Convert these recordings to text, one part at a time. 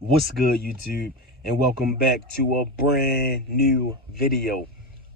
What's good, YouTube, and welcome back to a brand new video.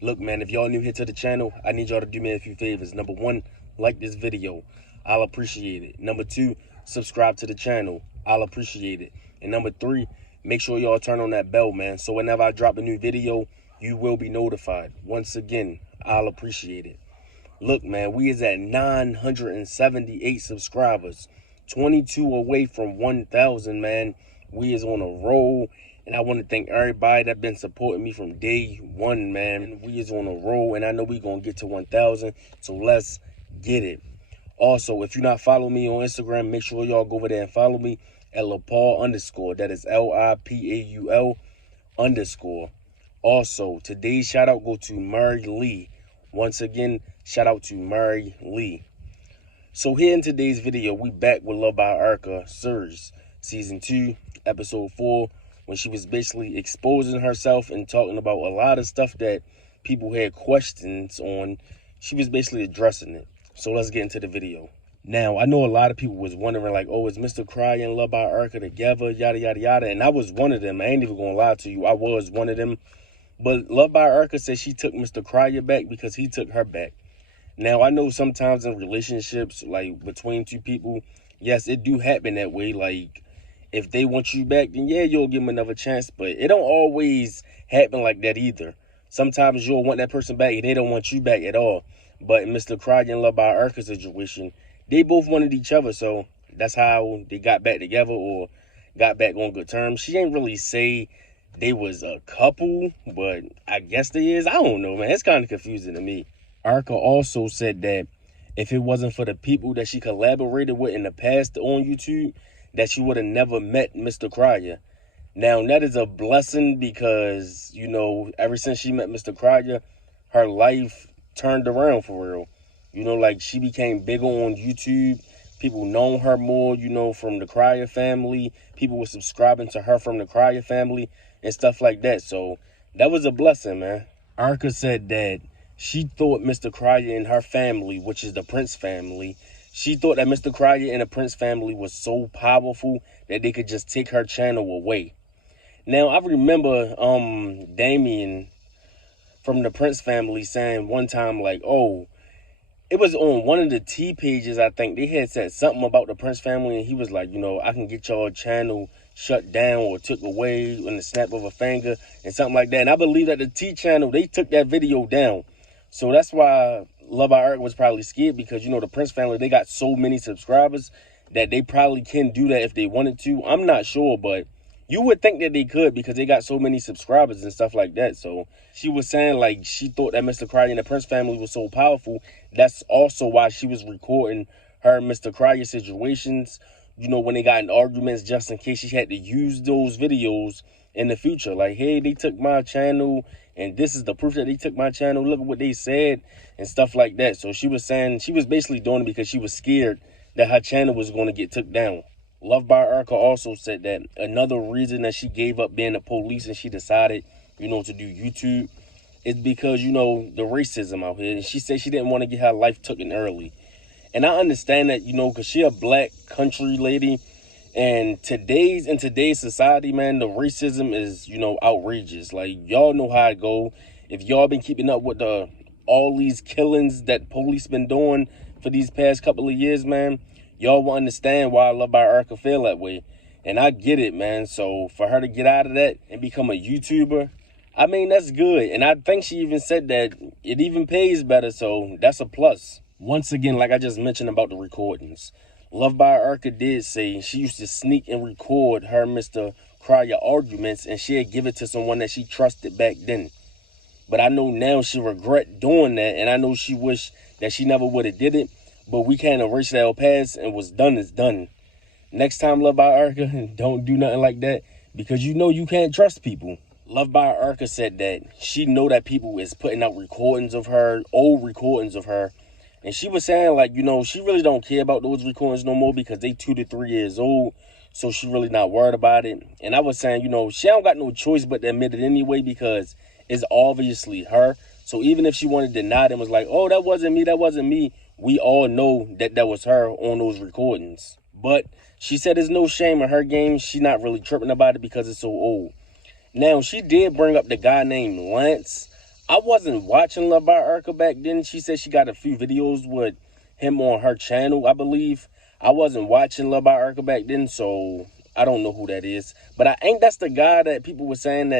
Look, man, if y'all new here to the channel, I need y'all to do me a few favors. Number one, like this video. I'll appreciate it. Number two, subscribe to the channel. I'll appreciate it. And number three, make sure y'all turn on that bell, man, so whenever I drop a new video, you will be notified. Once again, I'll appreciate it. Look, man, we is at 978 subscribers, 22 away from 1,000, man. We is on a roll, and I want to thank everybody that been supporting me from day one, man. We is on a roll, and I know we gonna get to 1,000, so let's get it. Also, if you're not following me on Instagram, make sure y'all go over there and follow me at LiPaul_. That is LIPAUL_. Also, today's shout out go to Mary Lee. Once again, shout out to Mary Lee. So here in today's video, we back with Love by Erica series, season 2, episode 4, when she was basically exposing herself and talking about a lot of stuff that people had questions on. She was basically addressing it. So let's get into the video. Now, I know a lot of people was wondering, like, oh, is Mr. Cry and Love by Erica together, yada, yada, yada. And I was one of them. I ain't even gonna lie to you. I was one of them. But Love by Erica said she took Mr. Cryer back because he took her back. Now, I know sometimes in relationships, like between two people, yes, it do happen that way. Like, if they want you back, then yeah, you'll give them another chance. But it don't always happen like that either. Sometimes you'll want that person back and they don't want you back at all. But in Mr. Cryer and Love by Erica situation, they both wanted each other. So that's how they got back together or got back on good terms. She ain't really say they was a couple, but I guess they is. I don't know, man. It's kind of confusing to me. Erica also said that if it wasn't for the people that she collaborated with in the past on YouTube, that she would have never met Mr. Cryer. Now, that is a blessing because, you know, ever since she met Mr. Cryer, her life turned around for real. You know, like, she became bigger on YouTube. People know her more, you know, from the Cryer family. People were subscribing to her from the Cryer family and stuff like that. So that was a blessing, man. Erica said that she thought Mr. Cryer and her family, which is the Prince family, she thought that Mr. Cryer and the Prince family was so powerful that they could just take her channel away. Now, I remember Damien from the Prince family saying one time, like, oh, it was on one of the T pages, I think. They had said something about the Prince family, and he was like, you know, I can get y'all channel shut down or took away in the snap of a finger and something like that. And I believe that the T channel, they took that video down. So that's why Love by Erica was probably scared because, you know, the Prince family, they got so many subscribers that they probably can do that if they wanted to. I'm not sure, but you would think that they could because they got so many subscribers and stuff like that. So she was saying, like, she thought that Mr. Cryer and the Prince family was so powerful. That's also why she was recording her and Mr. Cryer situations, you know, when they got in arguments, just in case she had to use those videos in the future. Like, hey, they took my channel, and this is the proof that they took my channel. Look at what they said and stuff like that. So she was saying, she was basically doing it because she was scared that her channel was going to get took down. Love by Erica also said that another reason that she gave up being a police and she decided, you know, to do YouTube is because, you know, the racism out here. And she said she didn't want to get her life taken early. And I understand that, you know, because she a black country lady. And in today's society, man, the racism is, you know, outrageous. Like, y'all know how it go. If y'all been keeping up with all these killings that police been doing for these past couple of years, man, y'all will understand why Love by Erica feel that way. And I get it, man. So for her to get out of that and become a YouTuber, I mean, that's good. And I think she even said that it even pays better. So that's a plus. Once again, like I just mentioned about the recordings, Love by Erica did say she used to sneak and record her Mr. Cryer arguments and she'd give it to someone that she trusted back then. But I know now she regret doing that, and I know she wished that she never would have did it. But we can't erase that past, and what's done is done. Next time, Love by Erica, don't do nothing like that because you know you can't trust people. Love by Erica said that she know that people is putting out recordings of her, old recordings of her. And she was saying, like, you know, she really don't care about those recordings no more because they 2 to 3 years old. So she really not worried about it. And I was saying, you know, she don't got no choice but to admit it anyway because it's obviously her. So even if she wanted to deny it and was like, oh, that wasn't me, we all know that that was her on those recordings. But She said there's no shame in her game. She not really tripping about it because it's so old. Now, she did bring up the guy named Lance. I wasn't watching Love by Erica back then. She said she got a few videos with him on her channel, I believe. I wasn't watching Love by Erica back then, so I don't know who that is. But I think that's the guy that people were saying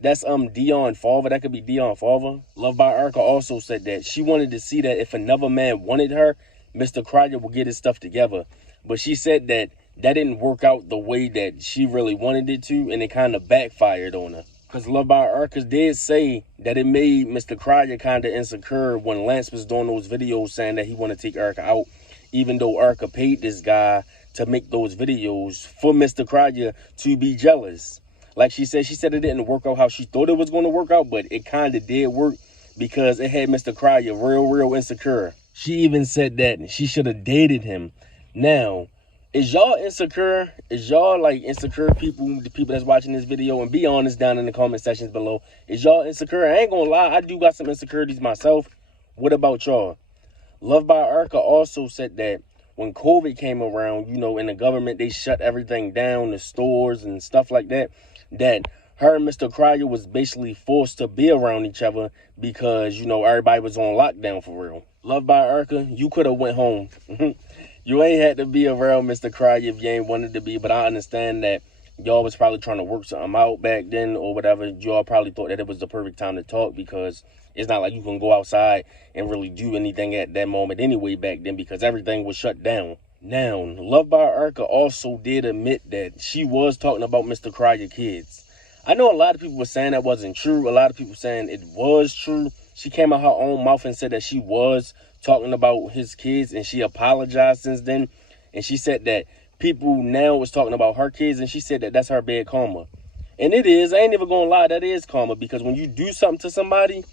that's Dion Farver. That could be Dion Farver. Love by Erica also said that she wanted to see that if another man wanted her, Mr. Cryer would get his stuff together. But she said that didn't work out the way that she really wanted it to, and it kind of backfired on her. Because Love by Erica did say that it made Mr. Cryer kind of insecure when Lance was doing those videos saying that he wanted to take Erica out, even though Erica paid this guy to make those videos for Mr. Cryer to be jealous. Like she said it didn't work out how she thought it was going to work out, but it kind of did work because it had Mr. Cryer real insecure. She even said that she should have dated him. Now, is y'all insecure? Is y'all like insecure people, the people that's watching this video? And be honest down in the comment sections below. Is y'all insecure? I ain't gonna lie, I do got some insecurities myself. What about y'all? Love by Erica also said that when COVID came around, you know, in the government, they shut everything down, the stores and stuff like that, that her and Mr. Cryer was basically forced to be around each other because, you know, everybody was on lockdown for real. Love by Erica, you could have went home. You ain't had to be around Mr. Cryer if you ain't wanted to be, but I understand that y'all was probably trying to work something out back then or whatever. Y'all probably thought that it was the perfect time to talk because it's not like you can go outside and really do anything at that moment anyway back then because everything was shut down. Now, Love by Erica also did admit that she was talking about Mr. Cryer kids. I know a lot of people were saying that wasn't true. A lot of people saying it was true. She came out her own mouth and said that she was talking about his kids, and she apologized since then. And she said that people now was talking about her kids, and she said that that's her bad karma. And it is. I ain't even gonna lie, that is karma, because when you do something to somebody,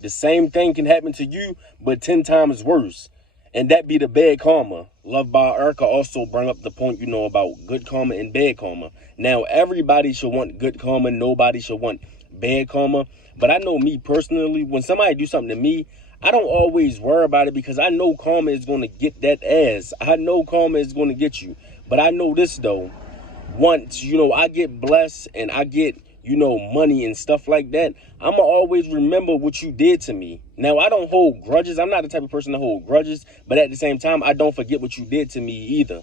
the same thing can happen to you, but 10 times worse. And that be the bad karma. Love by Erica also bring up the point, you know, about good karma and bad karma. Now, everybody should want good karma. Nobody should want bad karma. But I know me personally, when somebody do something to me, I don't always worry about it because I know karma is going to get that ass. I know karma is going to get you. But I know this, though. Once, you know, I get blessed and I get, you know, money and stuff like that, I'm going to always remember what you did to me. Now, I don't hold grudges. I'm not the type of person to hold grudges. But at the same time, I don't forget what you did to me either.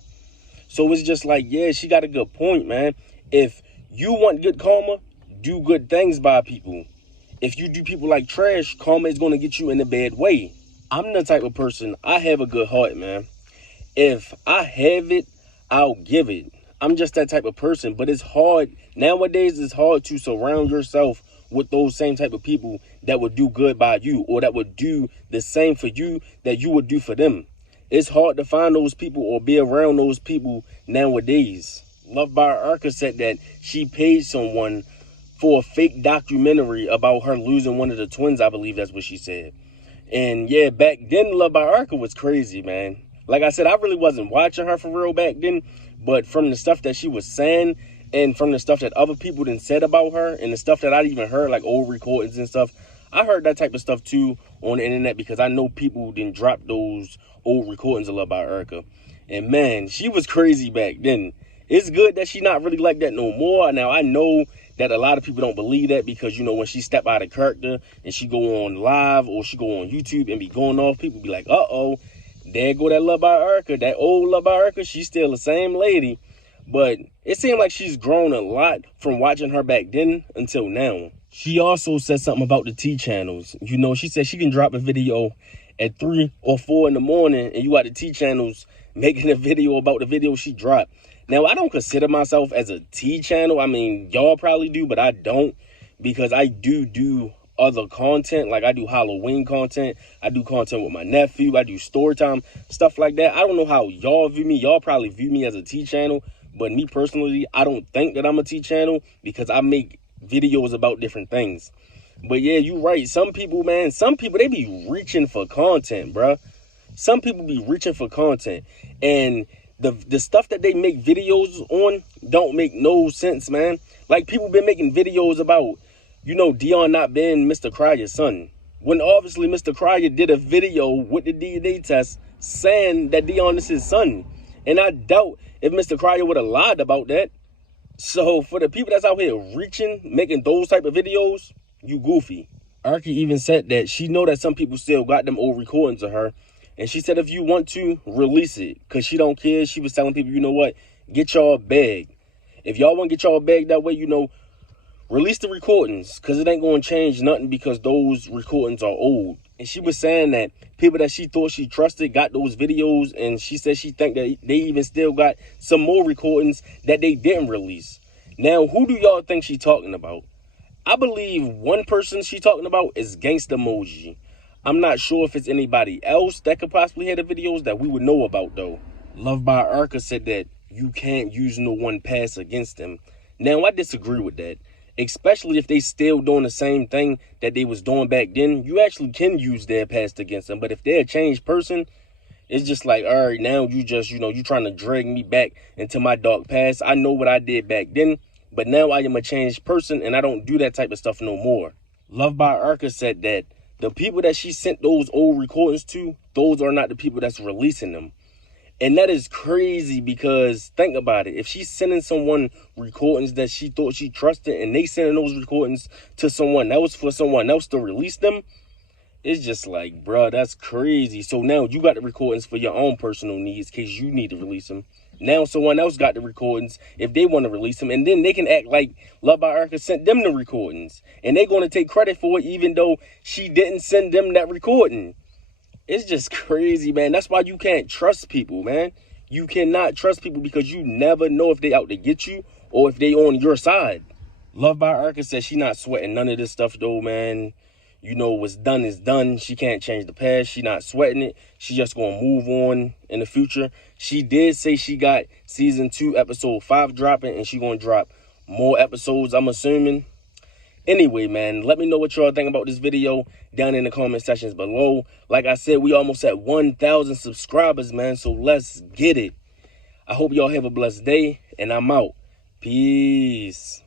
So it's just like, yeah, she got a good point, man. If you want good karma, do good things by people. If you do people like trash, karma is going to get you in a bad way. I'm the type of person, I have a good heart, man. If I have it, I'll give it. I'm just that type of person, but it's hard. Nowadays, it's hard to surround yourself with those same type of people that would do good by you or that would do the same for you that you would do for them. It's hard to find those people or be around those people nowadays. Love by Erica said that she paid someone for a fake documentary about her losing one of the twins. I believe that's what she said. And yeah, back then, Love by Erica was crazy, man. Like I said, I really wasn't watching her for real back then, but from the stuff that she was saying and from the stuff that other people done said about her and the stuff that I even heard, like old recordings and stuff, I heard that type of stuff too on the internet because I know people didn't drop those old recordings of Love by Erica. And man, she was crazy back then. It's good that she not really like that no more. Now, I know that a lot of people don't believe that because, you know, when she step out of character and she go on live or she go on YouTube and be going off, people be like, uh-oh, there go that Love by Erica, that old Love by Erica. She's still the same lady. But it seemed like she's grown a lot from watching her back then until now. She also said something about the T channels. You know, she said she can drop a video at 3 or 4 in the morning and you got the T channels making a video about the video she dropped. Now, I don't consider myself as a T channel. I mean, y'all probably do, but I don't because I do other content. Like I do Halloween content. I do content with my nephew. I do story time, stuff like that. I don't know how y'all view me. Y'all probably view me as a T channel, but me personally, I don't think that I'm a T channel because I make videos about different things. But yeah, you right. Some people, man, they be reaching for content, bruh. Some people be reaching for content. And the stuff that they make videos on don't make no sense, man. Like people been making videos about, you know, Dion not being Mr. Cryer's son. When obviously Mr. Cryer did a video with the DNA test saying that Dion is his son. And I doubt if Mr. Cryer would have lied about that. So for the people that's out here reaching, making those type of videos, you goofy. Arky even said that she know that some people still got them old recordings of her. And she said if you want to, release it. Because she don't care. She was telling people, you know what? Get y'all a bag. If y'all want to get y'all a bag that way, you know, release the recordings. Because it ain't going to change nothing because those recordings are old. And she was saying that people that she thought she trusted got those videos. And she said she think that they even still got some more recordings that they didn't release. Now, who do y'all think she talking about? I believe one person she talking about is Gangsta Emoji. I'm not sure if it's anybody else that could possibly have the videos that we would know about, though. Love by Arca said that you can't use no one pass against them. Now, I disagree with that. Especially if they still doing the same thing that they was doing back then. You actually can use their past against them. But if they're a changed person, it's just like, all right, now you just, you know, you trying to drag me back into my dark past. I know what I did back then. But now I am a changed person and I don't do that type of stuff no more. Love by Arca said that the people that she sent those old recordings to, those are not the people that's releasing them. And that is crazy because think about it. If she's sending someone recordings that she thought she trusted and they sending those recordings to someone else for someone else to release them, it's just like, bruh, that's crazy. So now you got the recordings for your own personal needs in case you need to release them. Now someone else got the recordings if they want to release them. And then they can act like Love by Arca sent them the recordings. And they're going to take credit for it even though she didn't send them that recording. It's just crazy, man. That's why you can't trust people, man. You cannot trust people because you never know if they out to get you or if they on your side. Love by Arca says she not sweating none of this stuff, though, man. You know, what's done is done. She can't change the past. She not sweating it. She just going to move on in the future. She did say she got season 2, episode 5 dropping, and she going to drop more episodes, I'm assuming. Anyway, man, let me know what y'all think about this video down in the comment sections below. Like I said, we almost at 1,000 subscribers, man, so let's get it. I hope y'all have a blessed day, and I'm out. Peace.